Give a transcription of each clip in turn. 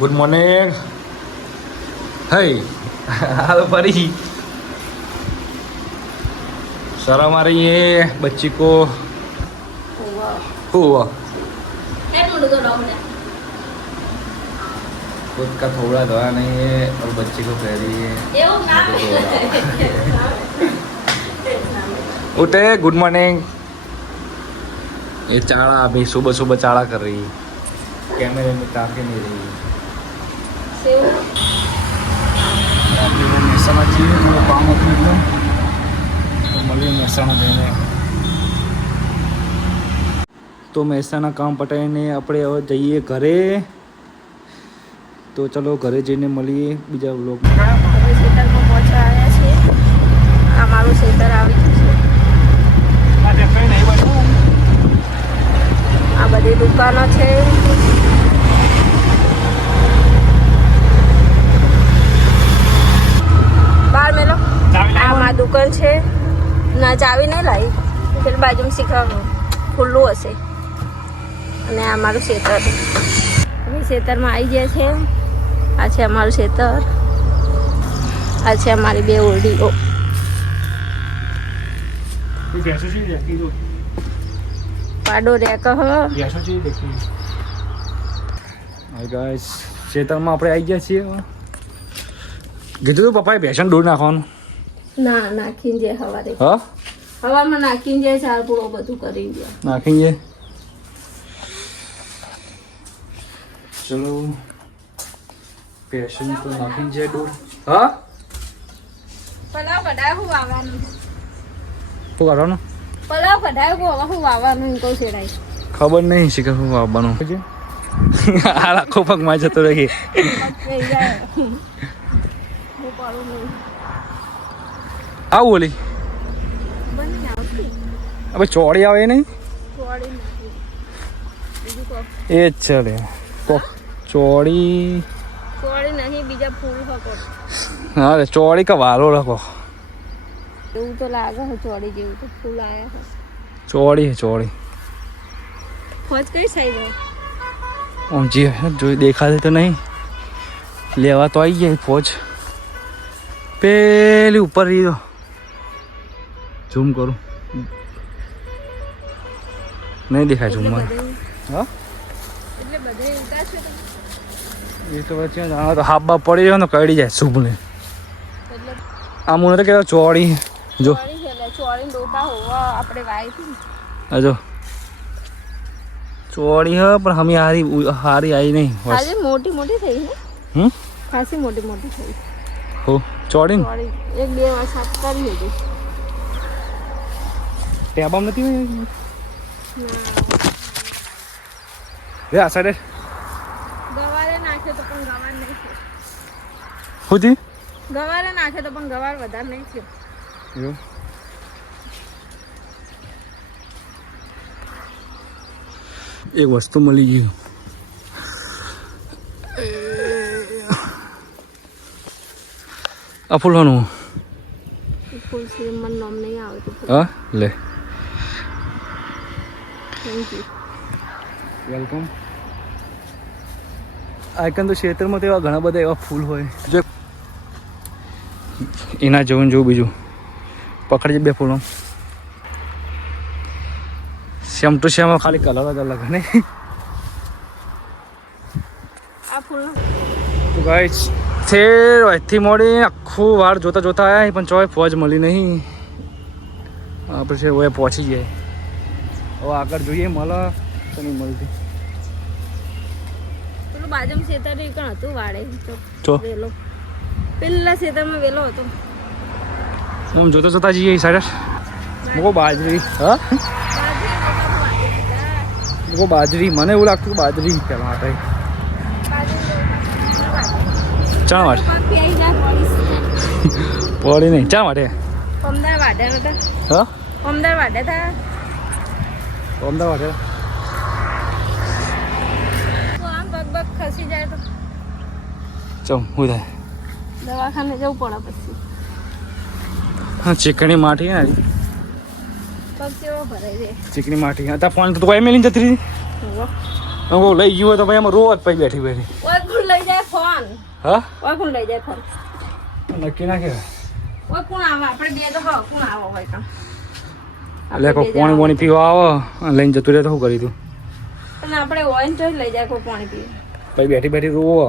Good morning હઈ હાલ ફરી शर्म आ रही है बच्ची को हुआ खुद का थोड़ा धोया नहीं है और बच्ची को कह रही है उठे गुड मॉर्निंग ये चाड़ा अभी सुबह सुबह चाड़ा कर रही है कैमरे में ताके नहीं रही મહેસાણા જઈએ મારું કામ હતું એટલે તો મળીએ મહેસાણા જઈને તો મહેસાણા કામ પટાઈને આપણે હવે જઈએ ઘરે. તો ચલો ઘરે જઈને મળીએ બીજા અમે ખેતરમાં પહોંચવા આવ્યા છે આ મારું ખેતર આવી ગયું છે? આ બધી દુકાનો છે બાર મેલો આ દુકાન છે. ના ચાવી નહીં લાવી પેલી બાજુમાં શીખવાનું. ખુલ્લું હશે. અને આ અમારું ખેતર અમે ખેતરમાં આવી ગયા છે. આ છે અમારું ખેતર આ છે અમારી બે ઓરડીઓ. પાડો રે કહો. હાય ગાઈસ ખેતરમાં આપણે આવી ગયા છીએ. કીધું તું પપ્પાએ ભેસણ દૂર નાખવાનું. ના નાખીને જાય હવારે હા? હવામાં નાખીને જાય ચાર પૂરો બધું કરીને જાય નાખી છે ચલો ભેસણ તો નાખી છે દૂર હા? પલાવ કઢાય હું વાવવાનું. શું કરવાનું? પલાવ કઢાય હું હવે હું વાવવાનું કહું છેડાય ખબર નહીં શીખર શું વાવવાનું આ આખો પગમાં જતો રહી. હું પાડું નહીં. આવું ઓલી બની આવશે. હવે ચોળી આવે નહીં? ચોળી નાખી બીજું કહો એ જ છે લે. કો ચોળી. ચોળી નહીં બીજા ફૂલ હકો હા રે, ચોળી કે વાલો રાખો એવું તો લાગે છે ચોળી જેવું તો ફૂલ આયા છે. ચોળી છે ચોળી. ફોજ કઈ સાઈડ આમ જે જોઈ દેખાતી તો નહીં. લેવા તો આવી ગયા ફોજ. પેલી ઉપર રહી તો ઝૂમ કરું. નહીં દેખાય ઝૂમમાં. હા? એ તો હાફ બાપ પડી જાય ને કડી જાય શુભને આમ મને તો કહેવાય ચોળી જો. ચોળી હ પણ હમી હારી હારી આવી નહીં આજે મોટી મોટી થઈ ને હમ? ખાસી મોટી મોટી થઈ હો ચોળી ચોળી એક બે વાર સાફ કરી હતી ટેબામ નથી હોય? ના. રે આ સાઈડે. ગવારે નાખે તો પણ ગવાર નહીં હોતી ગવારે નાખે તો પણ ગવાર વધારે નહીં થયો. એવું? એક વસ્તુ મળી ગયું આ ફૂલવાનું. ફૂલ છે નામ નહીં આવતું હા લે. થેન્ક યુ વેલકમ આઈકન તો ક્ષેત્રમાં તો એવા ઘણા બધા એવા ફૂલ હોય જો એના જેવું ને જેવું બીજું પકડજે બે ફૂલો સેમ ટુ સેમ ખાલી કલર જ અલગ ને આ ફૂલ તો ગાઈસ થેર અહીંથી મોડી આખું વાર જોતા જોતા આવ્યા પણ ચોય ફોજ મળી નહીં આ પછી હવે પહોંચી જાય હવે આગળ જોઈએ મળે તો નહીં મળતી. પેલું બાજુમાં ખેતર કણ હતું વાડે તો જો વેલો. પેલા ખેતરમાં વેલો હતો. હું જોતો જોતા જઈએ સાઈડ મૂકો બાજરી હા. મૂકો બાજરી મને એવું લાગતું કે બાજરી બાજરી નહોતા. ચા માટે. પડી નહીં. ચા માટે? અમદાવાદ વાડે હતા. હા? અમદાવાદ વાડે હતા. અમદાવાદ તો પગ ખસી જાય તો ચમ હું થાય? દવાખાને જવું પડે પછી. હા ચીકણી માઠી ને? પગ કેવો ભરાઈ જાય. ચીકણી માઠી હા ફોન તો કોઈ મેલીને જતી રહી? હું. લઈ ગયું તો ભાઈ એમાં રોજ પછી બેઠી બેઠી. ઓય લઈ જાય હા? ઓય કોણ લઈ જાય ખરું નક્કી ના કહેવાય. ઓય કોણ આવે આપણે બે તો હા કોણ આવો હોય કામ એટલે કોઈ પાણી પાણી પીવા આવે અને લઈને જતું રહે તો શું કરી તું અને આપણે હોય ને તો જ લઈ જાય કોઈ પાણી પીવે પછી બેઠી બેઠી રોવો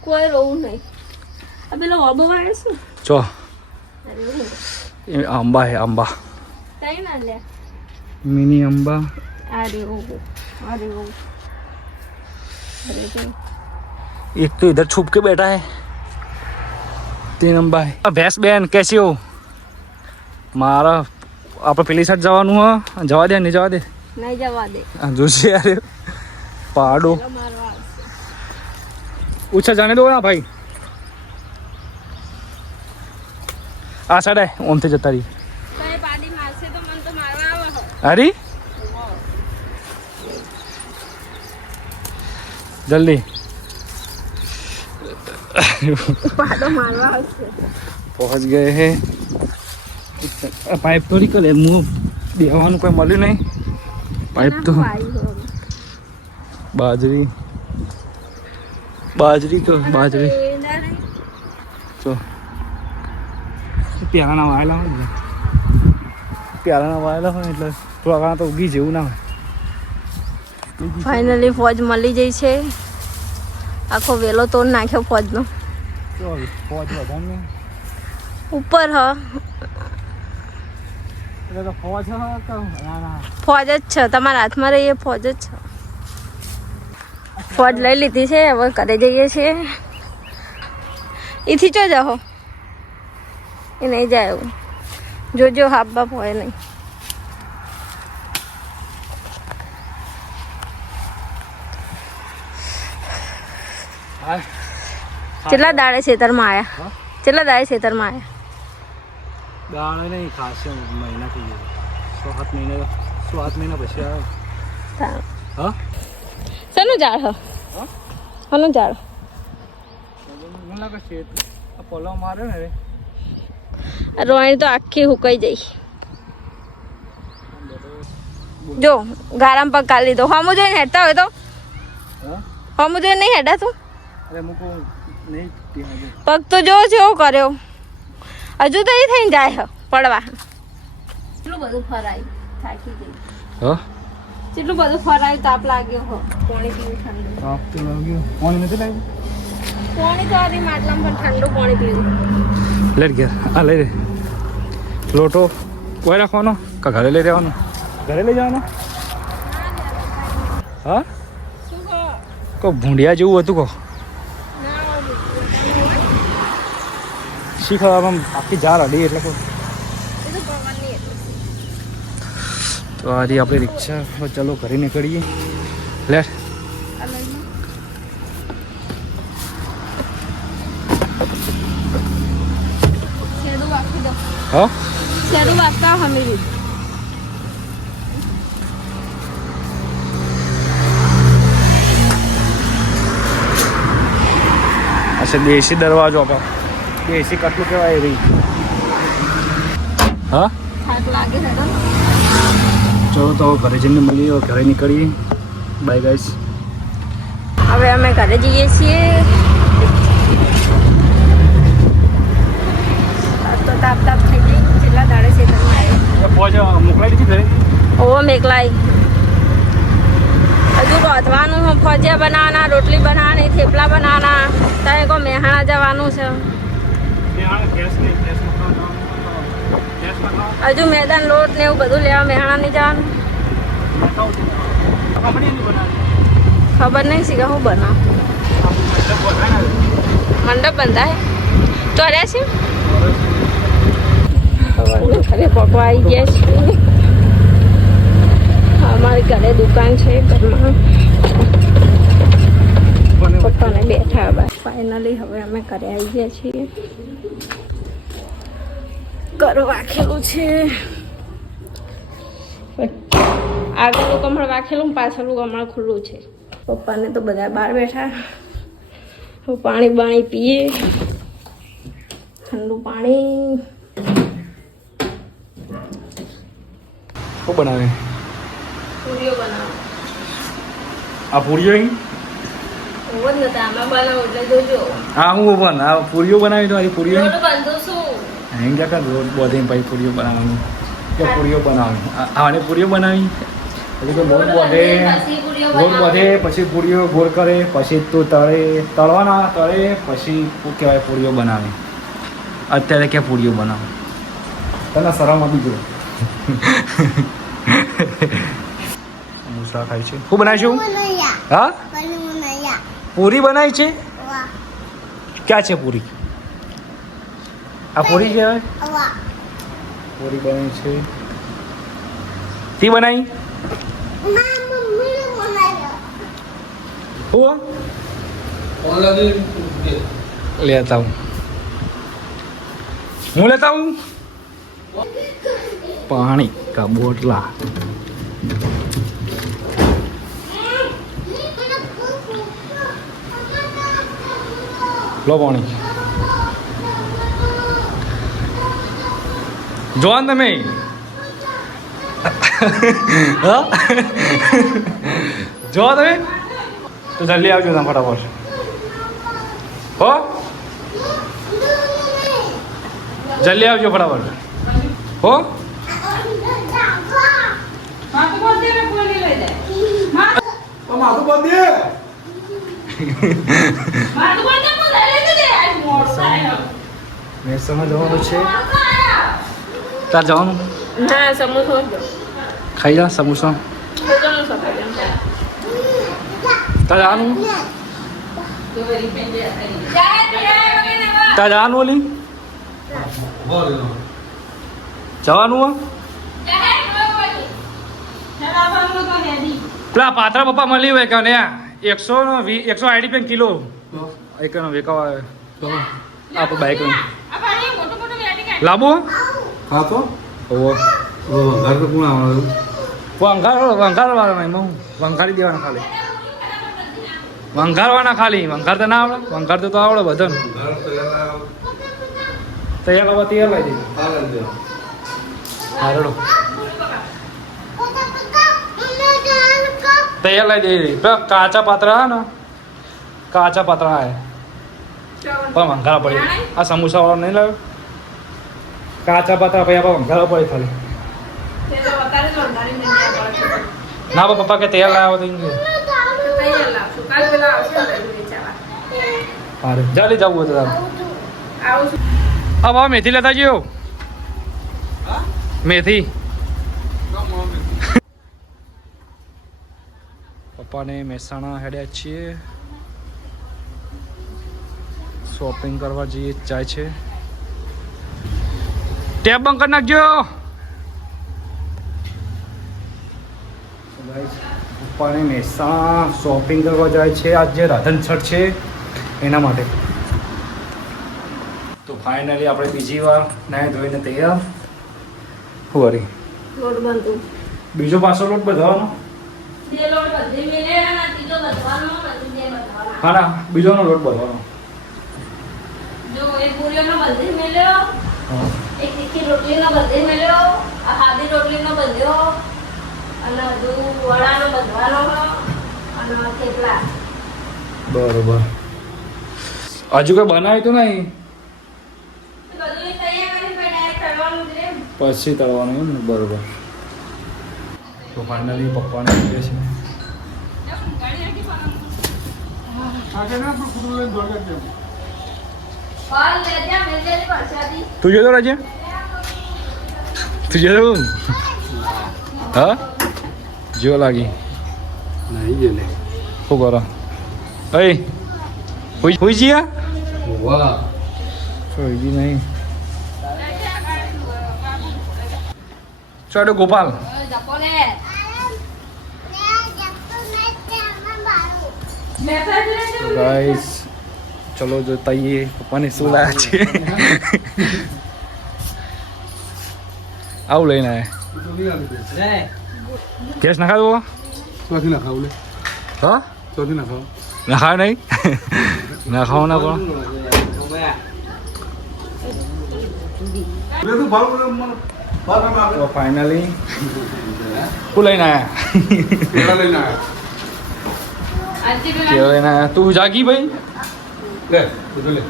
કોઈ રોવું નહીં આ પેલો ઓબો વાળે શું ચો અરે એવું એ આંબા હે આંબા તઈ ના લે મિની આંબા અરે ઓબો અરે ઓબો અરે જો एक तो इधर छुप के बैठा है तीन अंबा है भैंस बहन कैसी हो મારા આપણે પેલી સાઈડ જવાનું હા જવા દે નહીં જવા દે નહીં જવા દે આ જોશે યાર પહાડો પેલો મારવા આવશે ઉછા જાને દો ના ભાઈ આ સાઈડ આય ઓમથી જતા રહી તો એ પાડી મારશે તો મને તો મારવા આવે હો અરે જલ્દી પાડો મારવા આવશે પહોંચ ગए હે પાઇપ થોડી કરે મું દેવાનું કોઈ મળ્યું નહીં. પાઇપ તો બાજરી. બાજરી તો બાજરી. તો પ્યારાના વાયેલા હોય ને પ્યારાના વાયેલા હોય એટલે થોડા ઘણા તો ઉગી જેવું ના હોય. ફાઇનલી ફોજ મળી જઈ છે. આખો વેલો તોડ નાખ્યો ફોજનો. ફોજ વધારે ઉપર હ. તો ફોજ જ છે. તમારા હાથમાં રહીએ ફોજ જ છે. ફોજ લઈ લીધી છે હવે ઘરે જઈએ છીએ. એથી ચો જાઓ. એ નહીં જાય એવું. જોજો હાફ બાપ હોય નહીં. કેટલા દાડે ખેતરમાં આવ્યા? કેટલા દાડે ખેતરમાં આવ્યા દાણે નહીં ખાસે મહિના થઈ ગયો. સો સાત મહિના સો સાત મહિના પછી આવે. હા. શેનું ઝાડ હ? શેનું ઝાડ મને લાગે છે પલો મારે ને રે આ તો આખી હુકાઈ જઈ. જો ગારામ પગ કાઢી લીધો. હમું જોઈને હેડતા હોય તો? હમું જોઈને નહીં હેડા તું અરે મુકો નહીં પગ તો જો છે એવું કર્યો. હજુ તો એ થઈને જાય હ પડવા. કેટલું બધું ફરાય? થાકી ગઈ. હો? કેટલું બધું ફરાય તાપ લાગ્યો હો. પાણી પીવું ઠંડુ. તાપ તો લાગ્યો. પાણી નથી લાગ્યું? પાણી તો હતી માટલામાં પણ ઠંડુ પાણી પીવું. લેટ ગયા આ લઈ લે. લોટો કોઈ રાખવાનો? કે ઘરે લઈ જવાનો ઘરે લઈ જવાનો? હા? કહો? કો ભૂંડિયા જેવું હતું કહો ના હોય શી ખબર આમ આખી જાર અડી એટલે કહો એ તો પવનની હતી. તો આજે આપણી રિક્ષા હવે ચલો ઘરે નીકળીએ લેટ આ લઈ લો. શેરડું વાપરી દો હા શેરડું વાપતા હમી રીત અચ્છા દેશી દરવાજો આપણે દેશી કટલું કહેવાય રહી હા? ચલો તો ઘરે જઈને મળીએ હવે ઘરે નીકળીએ. બાય ગાઈસ હવે અમે ઘરે જઈએ છીએ. તો તાપ તાપ થઈ ગઈ. કેટલા દાડે છે આવ્યો મોકલાઈ દીધી ઘરે. ઓવો મેકલાઈ હજુ રોધવાનું બનાવવાના રોટલી બનાવવાની થેપલા બનાવવાના. તારે કો મેહાણા જવાનું છે? હજુ મેદાન લોટ ને એવું બધું લેવા મહેણા નહીં જવાનું. ખબર નહીં શીખે હું બનાવ? મંડપ બંધાય તો અર્યા છે? ઘરે પકવા આવી ગયા છીએ. અમારી ઘરે દુકાન છે ઘરમાં. પપ્પાને બેઠા બસ ફાઇનલી હવે અમે ઘરે આવી ગયા છીએ. ઘર વાખેલું છે. આગળનું કમળ વાખેલું પાછળનું કમળ ખુલ્લું છે. પપ્પાને તો બધા બહાર બેઠા. હું પાણી બાણી પીએ. ઠંડુ પાણી. શું બનાવે? પૂરીઓ બનાવો. આ પૂરીઓ અહીં હું જ નતા આમાં બનાવું એટલે જોજો. હા હું પણ આ પૂરીઓ બનાવી તો આજે પૂરીઓ બાંધું છું. એમ ગયા કાં રોજ બધે ભાઈ પૂરીઓ બનાવવાની. કે પૂરીઓ બનાવવાની. આને પૂરીઓ બનાવી. પછી તો લોટ બોધે પછી પૂરીઓ લોટ બનાવું. બધે પછી પૂરીઓ ગોળ કરે પછી તું તળે તળવાના તળે પછી શું કહેવાય પૂરીઓ બનાવે. અત્યારે ક્યાં પૂરીઓ બનાવે. તને શરમ આપી ગયો મુસા ખાય છે. શું બનાવીશું હા? પૂરી બનાવી છે? ક્યાં છે પૂરી? આ પૂરી કહેવાય પૂરી બનાવી છે. તી બનાવી? હું લેતા હું હું લેતા હું પાણી કા બોટલા. લો પાણી. જોવા તમે? હા? જોવા તમે? તો જલ્દી આવજો તમે ફટાફટ. હો? જલ્દી આવજો ફટાફટ. હો? મેં જવાનું છે. તાર જવાનું? ના સમોસો. ખાઈ જા સમોસા. તાર જવાનું? તાર જવાનું ઓલી? જવાનું પેલા પાત્રા પપ્પા મળી હોય કે એકસો એકસો આઈડી પેન કિલો. એક વેકાવા આવે. આપ બાઈક લાંબુ? હા તો? ઓવો ઘર તો કોણ આવવાનું? વંઘાર વંઘારવાના એમાં હું વંઘારી દેવાના ખાલી. વંઘારવાના ખાલી વંઘાર તો ના આવડે વંઘાર તો આવડે એલા તૈયાર લાવવા તૈયાર લાવી દે. તૈયાર લાવી દે કાચા પાત્રા હા ને? કાચા પાત્રા હા. પણ વંઘાર પડે. આ સમોસા વાળો નહીં લાવ્યો? કાચા પાત્રા ભાઈ, આપણે વંઘારા પડે ખાલી. ના પપ્પા કે તૈયાર લાવો કે. હારે જલ્દી જવું હતું હા આ બાબા મેથી લેતા ગયો મેથી. પપ્પાને મહેસાણા હેડ્યા છીએ. શોપિંગ કરવા જઈએ, જાય છે. ટેપ બંધ કરી નાખજો પાણી મહેસાણા શોપિંગ કરવા જાય છે આજ જે રાધન છઠ છે એના માટે તો ફાઇનલી આપણે બીજી વાર નાય ધોઈને તૈયાર હું વરી લોટ બાંધું. બીજો પાછો લોટ બધાવાનો બે લોટ બધી મિલે અને બધવાનો, બધું બે બધવાનો. હા ના બીજોનો લોટ બધાવાનો જો એક પૂરીઓનો બધી મેલ્યો હા તીખી રોટલીનો બધી મેલ્યો આ સાદી રોટલીનો બધ્યો અને હજુ વડાનો બધવાનો અને થેપલા. બરોબર. હજુ કઈ બનાવ્યું તો નહીં? બધું તૈયાર કરીને પછી તળવાનું જ રે. પછી તળવાનું એમ ને? બરોબર. તો ફાઇનલી પપ્પાને કહીએ છે. તું જોતો રાજે જો લાગી નહીં જે ને શું કરો અય હુઈ હુઈ જીયા વાહ હુઈ જી નહીં ચોડો ગોપાલ હવે જપો લે. બેઠા જ રહેજો. ગાઈસ ચલો જોતાઈએ પપ્પાને શું લાયા છે આવું લઈને આયા કેસ નખા દો ચોથી ના ખાવ લે હા ચોથી ના ખાવ નહીં ના પણ તું ભાવ મને ભાવ તમે આપે તો લઈને આવ્યા લઈને આવ્યા તું જાગી ભાઈ લે બધું લે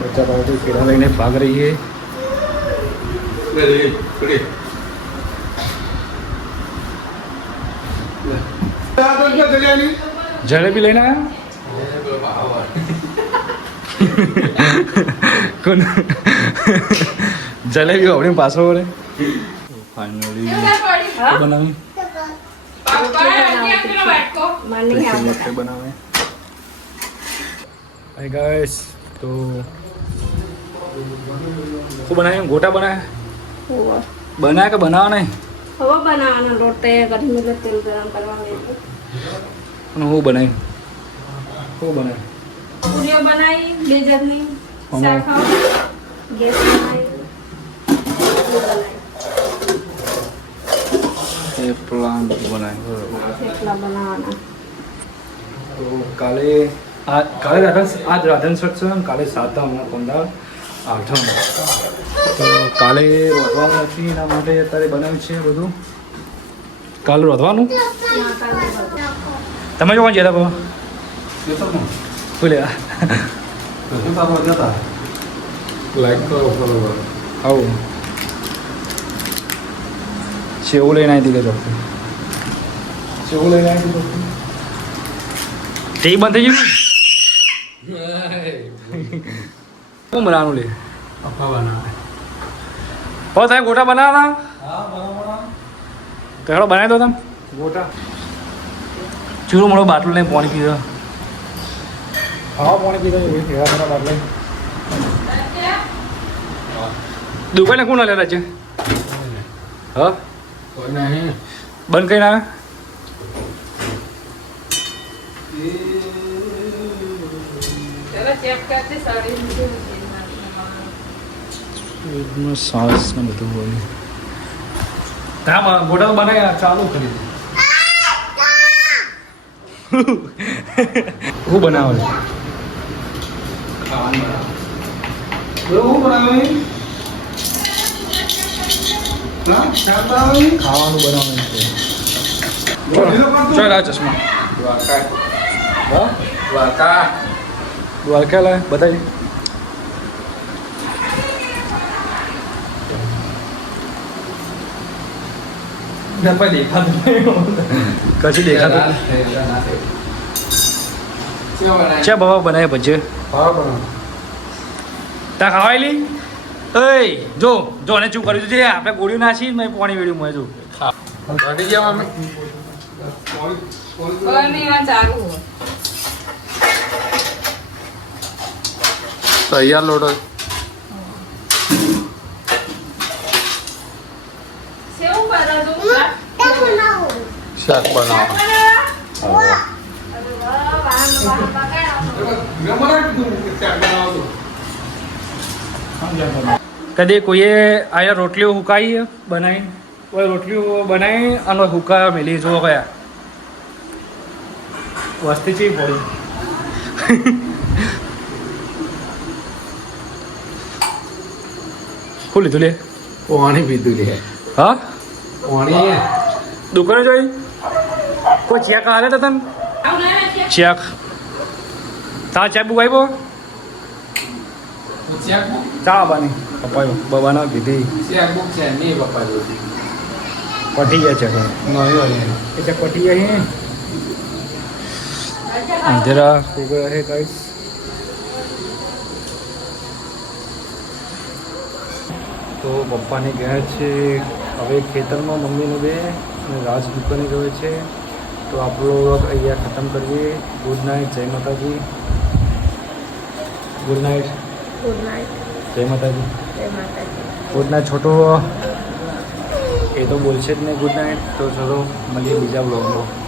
બચ્ચા બાબતે કેળા લઈને ભાગ રહીએ લે લે લે લે આ તો ક્યાં જગ્યાની જલેબી લઈને આવ્યા કોણ જલેબી આપણી પાછો વળે ફાઇનલી બનાવી મને નહીં આવડે રોટલી બનાવે હાય ગાઈસ તો શું બનાવ્યું ગોટા બનાવ્યા બનાવ્યા કે બનાવવા નહીં? હવે બનાવવાનો લોટ તૈયાર કરી મેં તેલ ગરમ કરવાનું હું બનાવ્યું શું બનાવ્યું પૂરીઓ બનાવી બે જાતની? ગેસ બનાવી એ પ્લાન બનાવ્યું બરોબર તો કાલે આ કાલે રાધન આજ રાધન છે કાલે સાતમ હમણાં પંદર. આઠમ તો કાલે રોધવાનું નથી એના માટે અત્યારે બનાવ્યું છે બધું. કાલે રોધવાનું. તમે જોવા ગયા જતા બાબા. કશું લાઈક કરો આવું. સેવું લઈને આવી દીધો સેવું લઈને આવી દીધો? તે બંધ થઈ ગયું શું બનાવવાનું લે? પપ્પા બનાવે. હવે તમે ગોટા બનાવવાના. તો હેડો બનાવી દો તમે. ગોટા. ચૂરો મોડો બાટલો લઈને પાણી પીધો. હા પાણી પીધો. બાટલો. દુકાને કોણ લે છે હા? બંધ કરીને આવે? પેટમાં સાસ ને બધું હોય કામ ગોટા તો બનાવ્યા ચાલુ કરી હું બનાવે ખાવાનું બનાવે શું બનાવે હા શાક બનાવે ખાવાનું બનાવવાનું છે રોટલીનો કરતો? ચાલ આ ચશ્મા દ્વારકા હા દ્વારકા દ્વારકા લાય બતાવી દેખાતું કશું દેખાતું ચા બાબા બનાવે ભજે હા ત્યાં ખાવાયેલી એય જો જો અને ચૂપ કર્યું છે આપણે ગોળીઓ નાખી મેં પાણી વેડ્યું મેં જો. વાગી ગયા અમે તૈયાર લોટો સેવ કરો તું? શાક બનાવવા કદી કોઈએ આયા રોટલીઓ હુકાઈ બનાવી કોઈ રોટલીઓ બનાવી અને હુકા મેલી જો કયા વસ્તી ચી પડી? શું લીધું લે? પાણી પીધું લે. હા? પાણી? દુકાને જોઈ? કોઈ ચેક હાલે તો તને? ચેક. તા ચેક બુક આવ્યો ચા બની. પપ્પા બબાના કીધી. ચેક બુક છે નહીં પપ્પા પટી ગયા છે એ ચેક પટી ગયા હે? અંધેરા હો ગયા હે ગાઈસ તો પપ્પાને ગયા છે, હવે ખેતરમાં મમ્મીનું બે અને રાજ દુકાને ગયો છે તો આપણો વ્લોગ અહીંયા ખતમ કરીએ. ગુડ નાઇટ જય માતાજી. ગુડ નાઇટ ગુડ નાઇટ જય માતાજી. જય માતાજી. Good night છોટો. એ તો બોલશે જ નહીં ગુડ નાઇટ તો ચલો મળીએ બીજા બ્લોગમાં